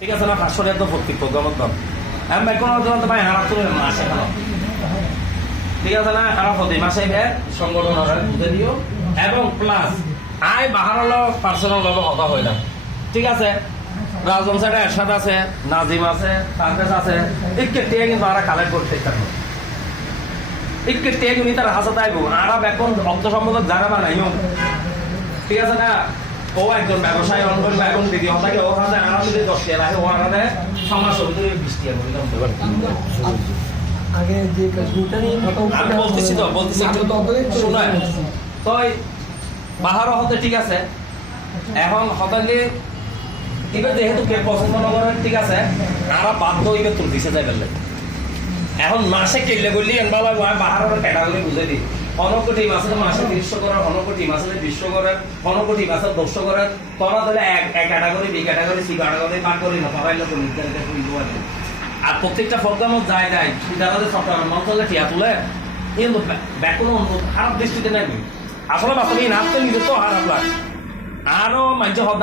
ঠিক আছে না 500 টাকা তো প্রত্যেক প্রোগ্রামের দাম আমি বেকন তো ভাই হারাপ তো মাসে খানো ঠিক আছে না খারাপ হতে মাসে সংগঠন বুঝে দিও এবং প্লাস আয় বাহার হলো পার্সোনাল ভাবে হতা হয় না ঠিক আছে রাজন স্যার এরশাদ আছে নাজিম আছে তারকেশ আছে ইকে টিয়া কিন্তু আরা কালেক্ট করতে থাকবে ইকে টিয়া কিন্তু তার হাসাতে আইব আরা বেকন অর্থ সম্পদ জানা বানাইও ঠিক আছে না ও একজন ব্যবসায়ী অনগণ এখন দিদি হতাকে ও হাতে আরা যদি 10 টাকা রাখে ও আরাতে সমাজ সমিতির 20 টাকা করে দাম আগে যে কাজটা নিয়ে আমি বলতেছি শোনায় তো বাহারও হতে ঠিক আছে এখন হতাকে এবার যেহেতু কে পছন্দ না করেন ঠিক আছে আরা বাধ্য হইবে তোর দিছে যাই বেলে এখন মাসে কেলে করলি এনবালা বাহারের ক্যাটাগরি বুঝে দিই অনেক টিম আছে মাসে 300 করার অনেক টিম আছে 200 করার অনেক টিম আছে 200 করার তোরা তাহলে এক category B category C category পার করি না পাইলে তো নির্ধারিত করে দেওয়া আর প্রত্যেকটা প্রোগ্রামও যায় যারা সফটওয়্যার মন্ত্রণালয় টিয়া তুলে কিন্তু ব্যাকরণ খারাপ দৃষ্টিতে নেই আসলে বাস্তবে নাচতে নিজে তো খারাপ লাগে আরো মানুষ